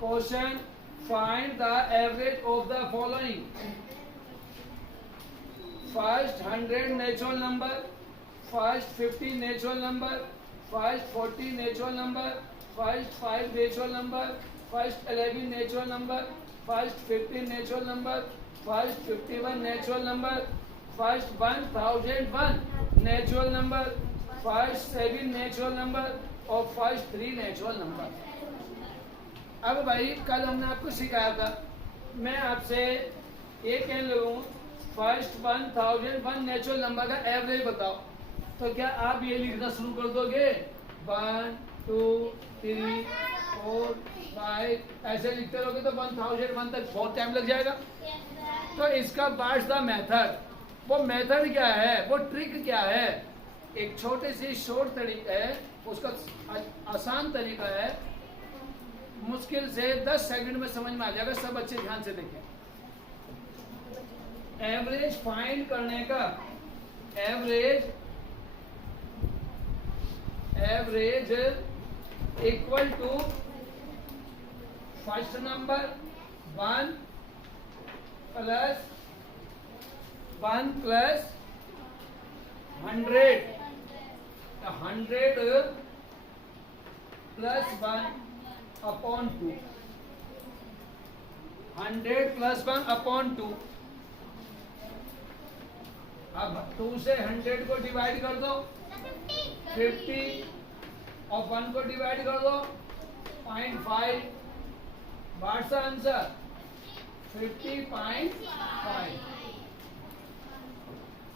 Question, find the average of the following. First 100 natural number, first 50 natural number, first 40 natural number, first 5 natural number, first 11 natural number, first 15 natural number, first 51 natural number, first 1001 natural number, first 7 natural number और first 3 natural number. अब भाई कल हमने आपको सिखाया था, मैं आपसे ये कह लूँ फर्स्ट 1001 नेचुरल नंबर का एवरेज बताओ, तो क्या आप ये लिखना शुरू कर दोगे 1 2 3 4 5 ऐसे लिखते रहोगे तो 1001 तक बहुत टाइम लग जाएगा। तो इसका व्हाट्स द मेथड, वो मेथड क्या है, वो ट्रिक क्या है, एक छोटे सी शॉर्ट तरीका है, उसका आसान तरीका है, मुश्किल से 10 सेकंड में समझ में आ जाएगा। सब अच्छे ध्यान से देखें। एवरेज फाइंड करने का, average equal to first number 1 plus 1 plus 100, 100 plus 1 upon 2, 100 plus 1 upon 2। अब 2 से 100 को डिवाइड कर दो 50 और 1 को डिवाइड कर दो 0.5। What's the answer 50.5।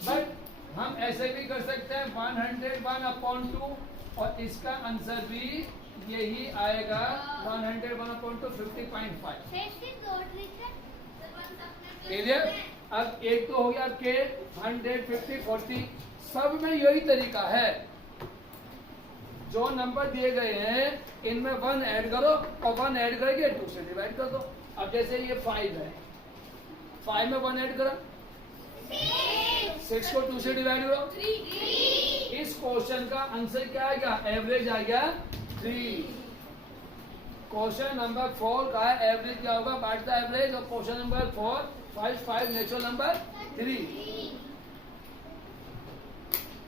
बट हम ऐसे भी कर सकते हैं 101 अपॉन 2 और इसका आंसर भी यही आएगा 101 अपॉन 2 50.5। क्लियर? अब एक तो हो गया आपके 100 50 40, सब में यही तरीका है। जो नंबर दिए गए हैं इनमें 1 ऐड करो और 1 ऐड करके 2 से डिवाइड कर दो। अब जैसे ये 5 है, 5 में 1 ऐड करो, 6 को 2 से डिवाइड करो, 3। इस क्वेश्चन का आंसर क्या आएगा, एवरेज आ गया 3। क्वेश्चन नंबर 4 का एवरेज क्या होगा, what's the average of question number 4 first 5 natural number 3।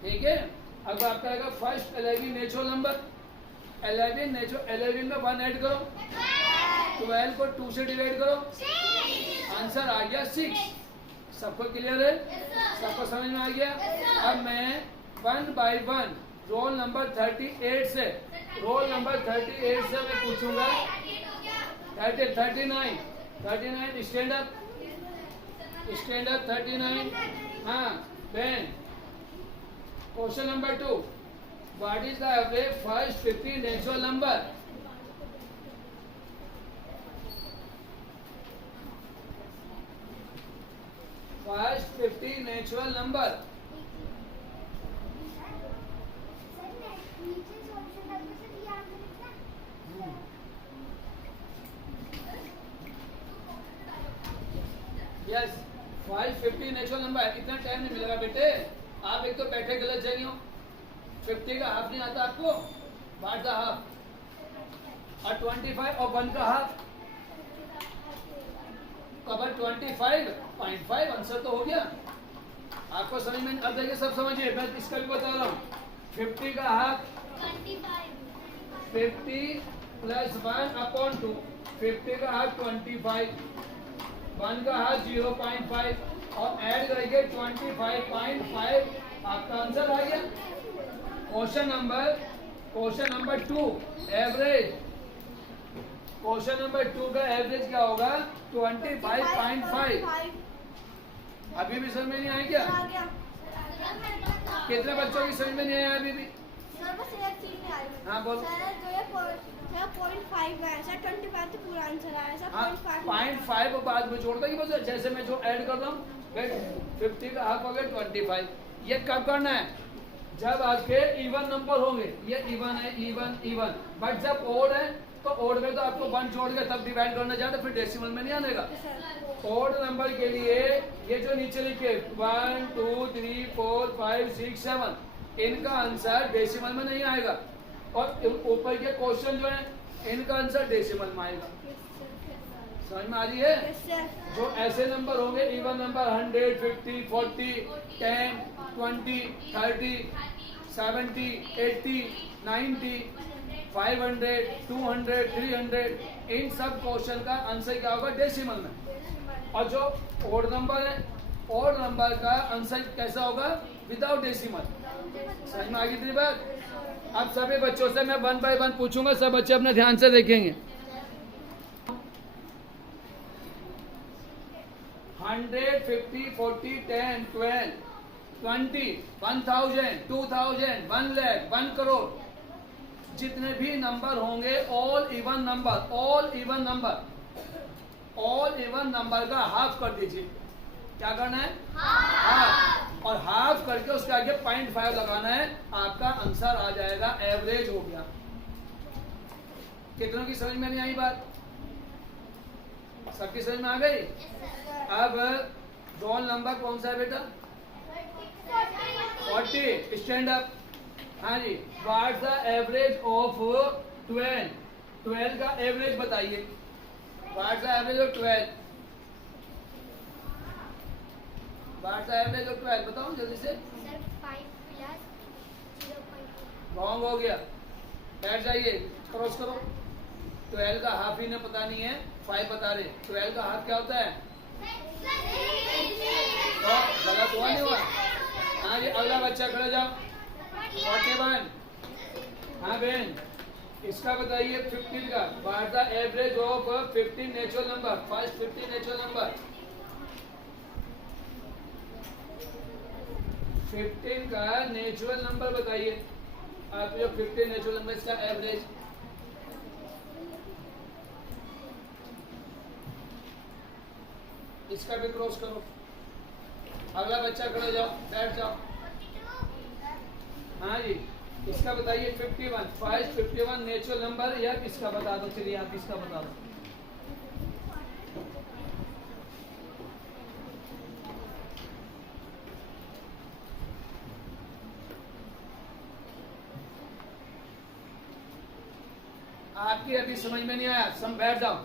ठीक है। अब आपका आएगा फर्स्ट 11 नेचुरल नंबर, 11 में 1 ऐड करो, 12 को 2 से डिवाइड करो, आंसर आ गया 6। सबको क्लियर है? सबको समझ में आ गया? अब मैं 1 बाई 1 रोल नंबर 38 से मैं पूछूंगा 39 स्टैंड अप 39। हाँ then question number 2, what is the average first 50 natural number. First 50 natural number, yes 550 natural number. इतना टाइम नहीं मिलेगा बेटे, आप एक तो बैठे गलत जगह हो। 50 का हाफ नहीं आता आपको, व्हाट द हाफ, और 25 और 1 का हाफ कवर 25.5। आंसर तो हो गया। आपको समझ में अब देखिए, सब समझिए, मैं इसका भी बता रहा हूँ। 50 का हाफ 50 प्लस 1 अपॉन 2, 50 का हाफ 25, 1 का हाफ 0.5 और ऐड करेंगे 25.5। आपका आंसर आ गया। Question number 2 average, question number 2 का एवरेज क्या होगा 25.5। अभी भी समझ में नहीं आया क्या? कितने बच्चों की समझ में नहीं आया अभी भी? हाँ बोलो। 0.5 तो पूरा आंसर आया सर। हाँ 0.5 बाद में जोड़ता कि बस जैसे मैं जो ऐड कर रहा हूँ 50 का हाफ हो गया 25। ये कब करना है, जब आपके इवन नंबर होंगे। ये इवन है, इवन। बट जब ओड है तो ओड में तो आपको 1 जोड़ के तब डिवाइड करना चाहते, फिर डेसिमल में नहीं आनेगा। ओड नंबर के लिए ये जो नीचे लिखे 1 2 3 4 5 6 7, इनका आंसर डेसिमल में नहीं आएगा। और ऊपर के क्वेश्चन जो है इनका आंसर डेसिमल में आएगा। समझ में आ रही है? Yes sir. जो ऐसे नंबर होंगे इवन नंबर 100, 50, 40, 10, 20, 30, 70, 80, 90, 500, 200, 300, इन सब क्वेश्चन का आंसर क्या होगा? डेसिमल में। और जो ओड नंबर है, ओड नंबर का आंसर कैसा होगा? Without decimal. समझ में आ गई तेरी बात? अब सभी बच्चों से मैं 1 बाय 1 पूछूंगा, सब बच्चे अपने ध्यान से देखेंगे। 100, 50, 40, 10, 12, 20, 1000, 2000, 1 लाख, 1 करोड़, जितने भी नंबर होंगे all even number, all even number, all even number का हाफ कर दीजिए। क्या करना है? हाफ। और हाफ करके उसके आगे 0.5 लगाना है, आपका आंसर आ जाएगा, एवरेज हो गया। कितनों की समझ में नहीं आई बात? सबकी समझ में आ गई? अब रोल नंबर कौन सा है बेटा? 40। Stand up. हाँ जी, व्हाट्स द एवरेज ऑफ 12? 12 का एवरेज बताइए। What's the average of 12? What's the average of 12? बताओ जल्दी से। रॉन्ग हो गया, बैठ जाइए, क्रॉस करो। 12 का हाफ ही ने पता नहीं है, 5 बता रहे। 12 का हाफ क्या होता है? तो गलत हुआ नहीं हुआ? हाँ जी, अगला बच्चा खड़े जाओ। 41। हाँ बहन, इसका बताइए 15 का। What the average of 15 natural number? First 15 natural number. 15 का नेचुरल नंबर बताइए। आप जो 15 नेचुरल नंबर इसका एवरेज। इसका भी क्रॉस करो। अगला बच्चा खड़े जाओ, बैठ जाओ। हाँ जी, इसका बताइए 51। फर्स्ट 51 नेचुरल नंबर या किसका बता दो? चलिए आप इसका बता दो। आपकी अभी समझ में नहीं आया, सम बैठ जाओ।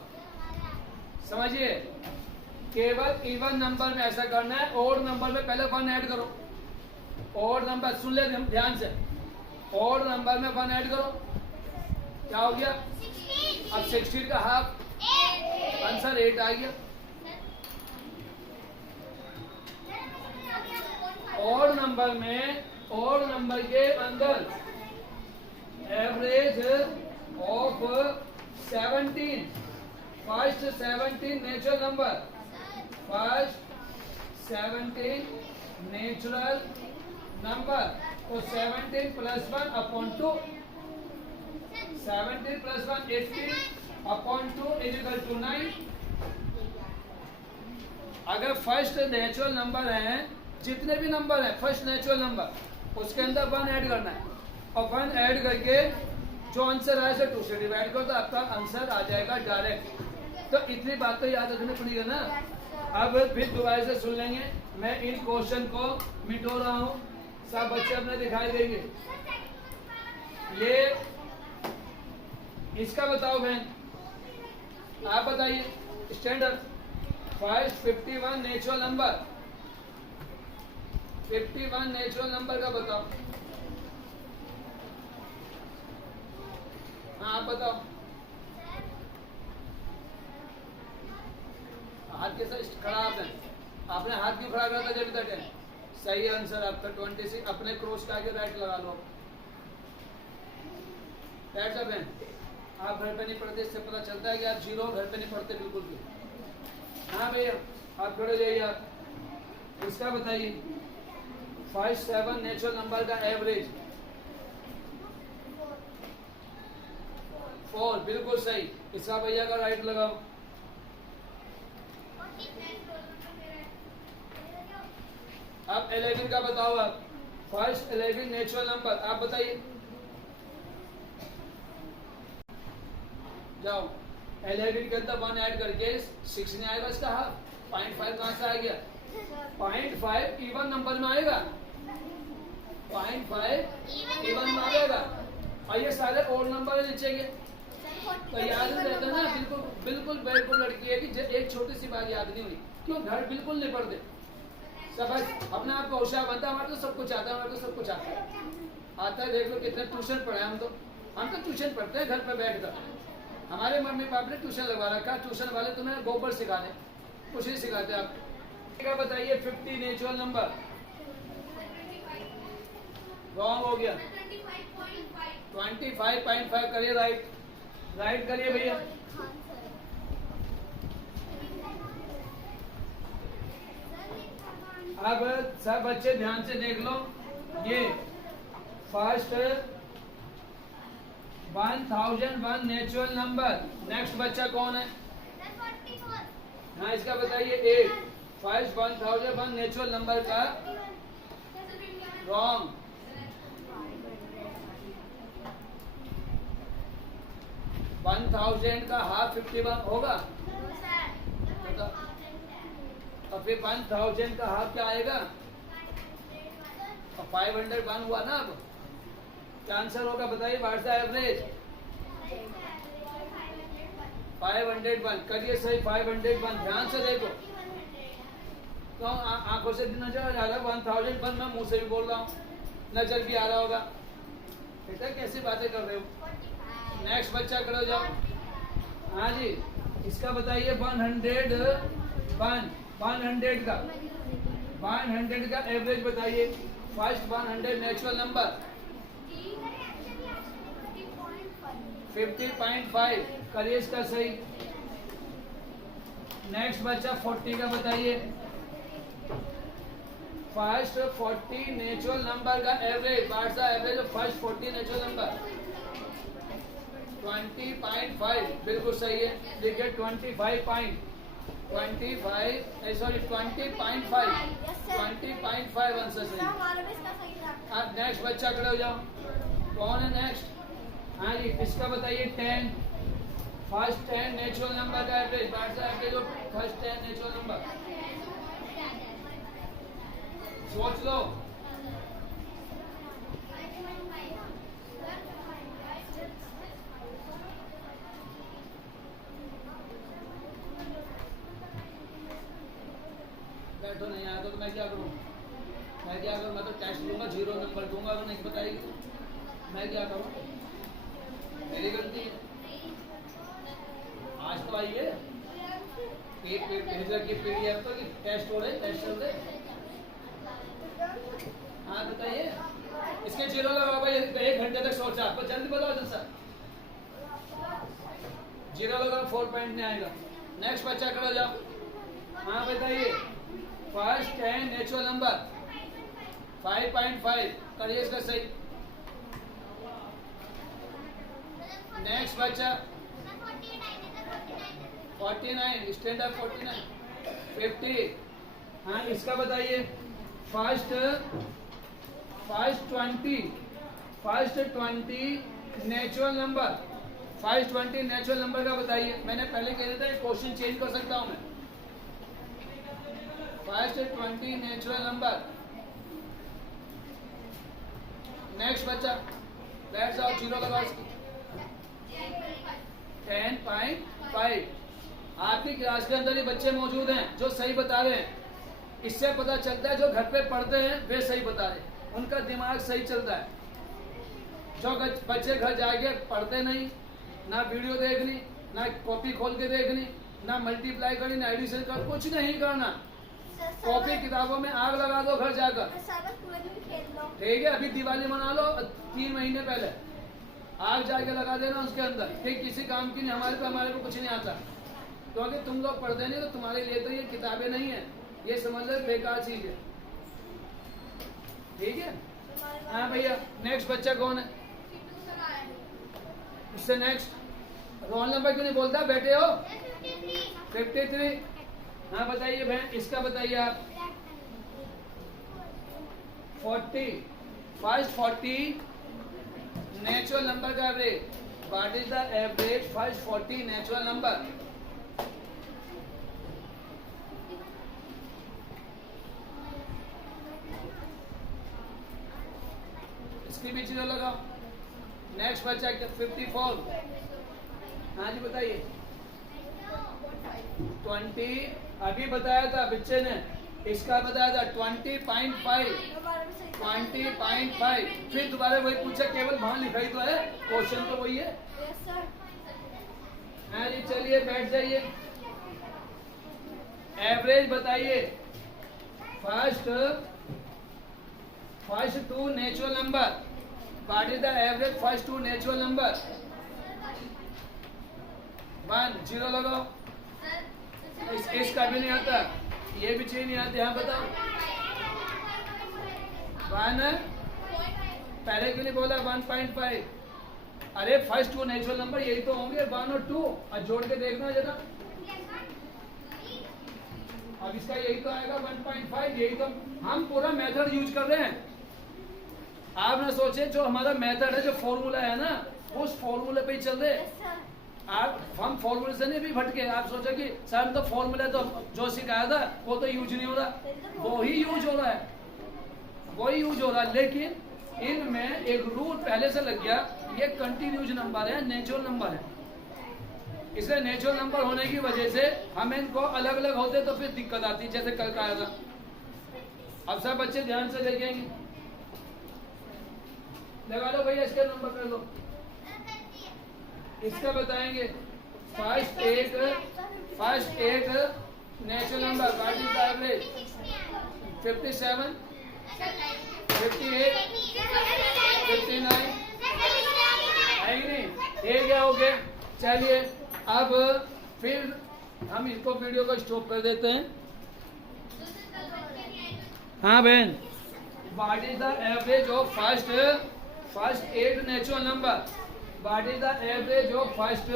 समझिए, केवल इवन नंबर में ऐसा करना है। ओड नंबर में पहले 1 ऐड करो। ओड नंबर सुन ले ध्यान से। ओड नंबर में 1 ऐड करो, क्या हो गया? अब 16 का हाफ, आंसर 8 आ गया। ओड नंबर में, ओड नंबर के अंदर average of 17, first 17 natural number, first 17 natural number, तो 17 + 1 अपॉन 2, 17 + 1 18 अपॉन 2 = 9। अगर फर्स्ट नेचुरल नंबर है, जितने भी नंबर है फर्स्ट नेचुरल नंबर, उसके अंदर 1 ऐड करना है, और 1 ऐड करके जो आंसर आया 2 से डिवाइड करो, तो आपका आंसर आ जाएगा डायरेक्ट। तो इतनी बात तो याद रखनी पड़ेगी ना। अब फिर दोबारा से सुन लेंगे। मैं इन क्वेश्चन को मिटो रहा हूँ, सब बच्चे अपने दिखाई देंगे। ये इसका बताओ बहन, आप बताइए। Standard first 51 natural number, 51 natural number का बताओ। हाँ आप बताओ। हाथ के साथ खड़ा है, आपने हाथ क्यों खड़ा करा था जब तक है? सही आंसर आपका 26। अपने क्रॉस के आगे राइट लगा लो। बैठ जा बहन, आप घर पे नहीं पढ़ते, इससे पता चलता है कि आप 0 घर पे नहीं पढ़ते बिल्कुल भी। हाँ भैया, आप खड़े जाइए। आप इसका बताइए फर्स्ट 7 नेचुरल नंबर का एवरेज। 4, बिल्कुल सही। इसका भैया का राइट लगाओ। अब 11 का बताओ। आप फर्स्ट 11 नेचुरल नंबर, आप बताइए। जाओ, 11 के अंदर 1 ऐड करके 6 नहीं आएगा इसका हाफ। 0.5 कहां से आ गया? 0.5 इवन नंबर में आएगा। 0.5 इवन में आएगा। और ये सारे ओड नंबर है नीचे के। तो याद नहीं रहता ना, बिल्कुल बिल्कुल बिल्कुल लड़की है कि एक छोटी सी बात याद नहीं हुई क्यों, घर बिल्कुल नहीं पढ़ते सब, अपने आप को होशियार बनता है। हमारे तो सब कुछ आता है, हमारे तो सब कुछ आता है। देख लो कितने ट्यूशन पढ़े हम तो ट्यूशन पढ़ते हैं घर पे बैठ कर। हमारे मम्मी पापा ने ट्यूशन लगवा रखा, ट्यूशन वाले तुम्हें गोबर सिखाने, कुछ नहीं सिखाते आप। क्या बताइए 50 नेचुरल नंबर, रॉन्ग हो गया। 25.5 करिए, राइट करिए भैया। अब सब बच्चे ध्यान से देख लो, ये फर्स्ट 1001 नेचुरल नंबर। नेक्स्ट बच्चा कौन है? हाँ, इसका बताइए 8। फर्स्ट 1001 नेचुरल नंबर का रॉन्ग। 1000 का हाफ 51 होगा, और फिर 1000 का हाफ क्या आएगा? और 501 हुआ ना। अब क्या आंसर होगा बताइए? What's the average? 501 करिए सही। 501 ध्यान से देखो, तो आंखों से नजर आ रहा है 1001, मैं मुंह से भी बोल रहा हूँ, नजर भी आ रहा होगा। बेटा कैसी बातें कर रहे हो? नेक्स्ट बच्चा खड़े हो जाओ। हाँ जी, इसका बताइए 100 का एवरेज बताइए। फर्स्ट 100 नेचुरल नंबर 50.5 करिए इसका सही। नेक्स्ट बच्चा 40 का बताइए। फर्स्ट 40 नेचुरल नंबर का average, what's the average of first 40 natural number? 20.5 बिल्कुल सही है। देखिए 20.5 आंसर सही। अब नेक्स्ट बच्चा खड़े हो जाओ। कौन है नेक्स्ट? हाँ जी, इसका बताइए 10। फर्स्ट 10 नेचुरल नंबर का average, what's the average of first 10 natural number? सोच लो। बैठो, नहीं आया तो मैं क्या करूँ? मैं तो टेस्ट लूंगा, 0 नंबर दूंगा। अगर नहीं बताएगी तो मैं क्या करूँ? मेरी गलती है। आज तो आइए PDF तो टेस्ट हो रहे, टेस्ट चल रहे। हाँ बताइए, इसके 0 लगाओ भाई। 1 घंटे तक सोचा, आपको जल्दी बताओ जल्द सर। 0 लगाओ, 4 पॉइंट नहीं आएगा। नेक्स्ट बच्चा खड़ा जाओ। हाँ बताइए, फर्स्ट 10 नेचुरल नंबर 5.5 करिए इसका सही। नेक्स्ट बच्चा 49, स्टैंड अप 49। 50, हाँ इसका बताइए। First 20 natural number, first 20 natural number का बताइए। मैंने पहले कह दिया था क्वेश्चन चेंज कर सकता हूं मैं। First 20 natural number. नेक्स्ट बच्चा बैठ जाओ, 0 लगाओ इसकी। 10.5। आपकी क्लास के अंदर ये बच्चे मौजूद हैं जो सही बता रहे हैं। इससे पता चलता है जो घर पे पढ़ते हैं वे सही बता रहे हैं, उनका दिमाग सही चलता है। जो बच्चे घर जाके पढ़ते नहीं, ना वीडियो देखनी, ना कॉपी खोल के देखनी, ना मल्टीप्लाई करनी, ना एडिशन कर, कुछ नहीं करना। कॉपी किताबों में आग लगा दो घर जाकर। ठीक है, अभी दिवाली मना लो 3 महीने पहले, आग जाके लगा देना उसके अंदर। ठीक, किसी काम की नहीं। हमारे को कुछ नहीं आता, क्योंकि तुम लोग पढ़ते नहीं, तो तुम्हारे लिए तो ये किताबें नहीं है, ये समझ लो बेकार चीज है। ठीक है। हाँ भैया, नेक्स्ट बच्चा कौन है? इससे नेक्स्ट रोल नंबर क्यों नहीं बोलता? बैठे हो? 53। हाँ बताइए बहन, इसका बताइए आप। 40, फर्स्ट 40 नेचुरल नंबर का average, what is the average first 40 natural number? इसकी भी 0 लगाओ। नेक्स्ट बच्चा 54। हाँ जी बताइए। 20 अभी बताया था बच्चे ने, इसका बताया था 20.5। 20.5 फिर दोबारा वही पूछा, केवल वहां लिखा ही तो है, क्वेश्चन तो वही है। Yes sir. हाँ जी चलिए बैठ जाइए। एवरेज बताइए। First two natural number, what is the average first two natural number? 1 0 लगाओ। इसका भी नहीं आता, ये भी चीज नहीं आती। यहाँ बताओ 1 पहले क्यों नहीं बोला 1.5? अरे फर्स्ट टू नेचुरल नंबर यही तो होंगे 1 और 2, और जोड़ के देखना जरा। अब इसका यही तो आएगा 1.5, यही तो हम पूरा मेथड यूज कर रहे हैं। आप ना सोचे जो हमारा मेथड है, जो फॉर्मूला है ना, उस फॉर्मूले पे ही चल रहे। Yes sir. आप हम फॉर्मूले से नहीं भी भटके। आप सोचे कि सर तो फॉर्मूला तो जो सिखाया था वो तो यूज नहीं हो रहा, वो ही यूज हो रहा है, वही यूज हो रहा है। लेकिन इनमें एक रूल पहले से लग गया, ये कंटिन्यूज नंबर है, नेचुरल नंबर है। इसलिए नेचुरल नंबर होने की वजह से हम इनको अलग अलग होते तो फिर दिक्कत आती, जैसे कल का आया था। अब सब बच्चे ध्यान से देखेंगे। लगा लो भैया, इसका नंबर कर लो। इसका बताएंगे फर्स्ट एक natural number, what is the average? 57, 58, 59 है ही नहीं, ये क्या हो गया? चलिए अब फिर हम इसको वीडियो को स्टॉप कर देते हैं। हाँ बहन, what is the average of first 8 natural number? What is the average of first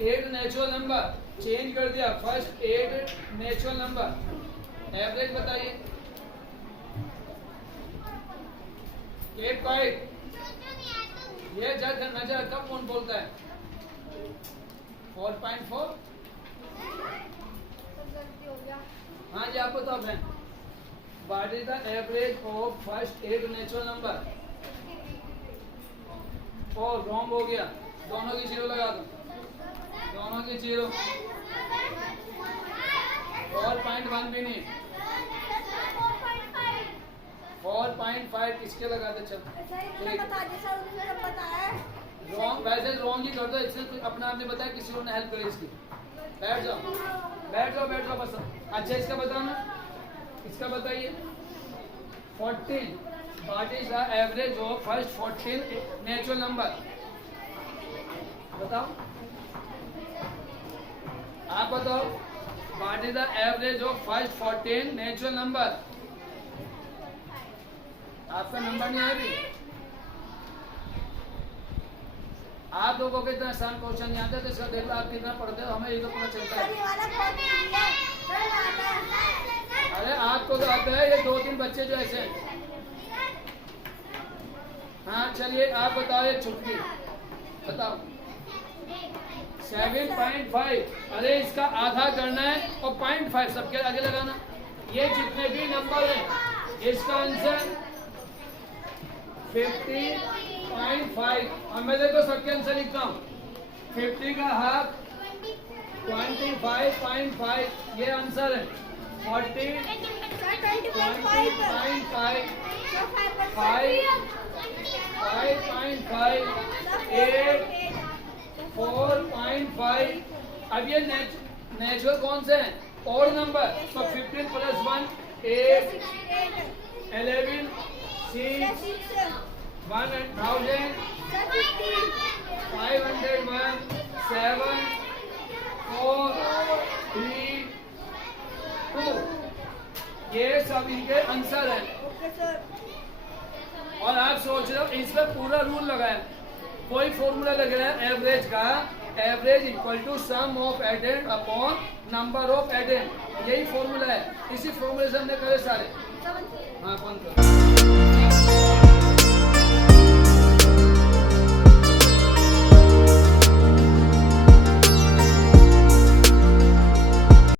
8 natural number? Change कर दिया, फर्स्ट 8 नेचुरल नंबर एवरेज बताइए। 8.5। ये जग नजर कब कौन बोलता है? 4.4। हाँ जी आप बताओ बहन, what is the average of first 8 natural number? और रॉन्ग हो गया, दोनों की 0 लगा दो, दोनों की 0। 4.1 भी नहीं, 4.5 किसके लगा दे? चल रॉन्ग, वैसे रॉन्ग ही कर दो, इससे तो अपने आप ने बताया, किसी और ने हेल्प करी इसकी। बैठ जाओ बैठ जाओ बैठ जाओ बस। अच्छा इसका बताना, इसका बताइए 14। What is the average of first 14 natural number? बताओ, आप बताओ, what is the average of first 14 natural number? आपका नंबर नहीं आया अभी? आप लोगों को इतना आसान क्वेश्चन नहीं आता, तो इसका देख लो आप कितना पढ़ते हो, हमें ये तो पता चलता है। अरे आपको तो आता है, ये 2-3 बच्चे जो ऐसे हैं। हाँ चलिए आप बताओ, ये छुट्टी बताओ। 7.5। अरे इसका आधा करना है और 0.5 सबके आगे लगाना। ये जितने भी नंबर हैं, इसका आंसर 50.5। और मैं देखो सबके आंसर लिखता हूँ। 50 का हाफ 25.5, ये आंसर है। 40.5, 5.5, 8, 4.5। अब ये नेचुरल कौन से हैं? और नंबर। तो 15 + 1 8, 11 6 1000 501 7 4 3 2। ये सब इनके आंसर है। और आप सोच रहे हो इस पर पूरा रूल लगाया, कोई फॉर्मूला लग रहा है एवरेज का, average equal to sum of added upon number of added, यही फॉर्मूला है। इसी फॉर्मूले से हमने करे सारे। हाँ बंद करो।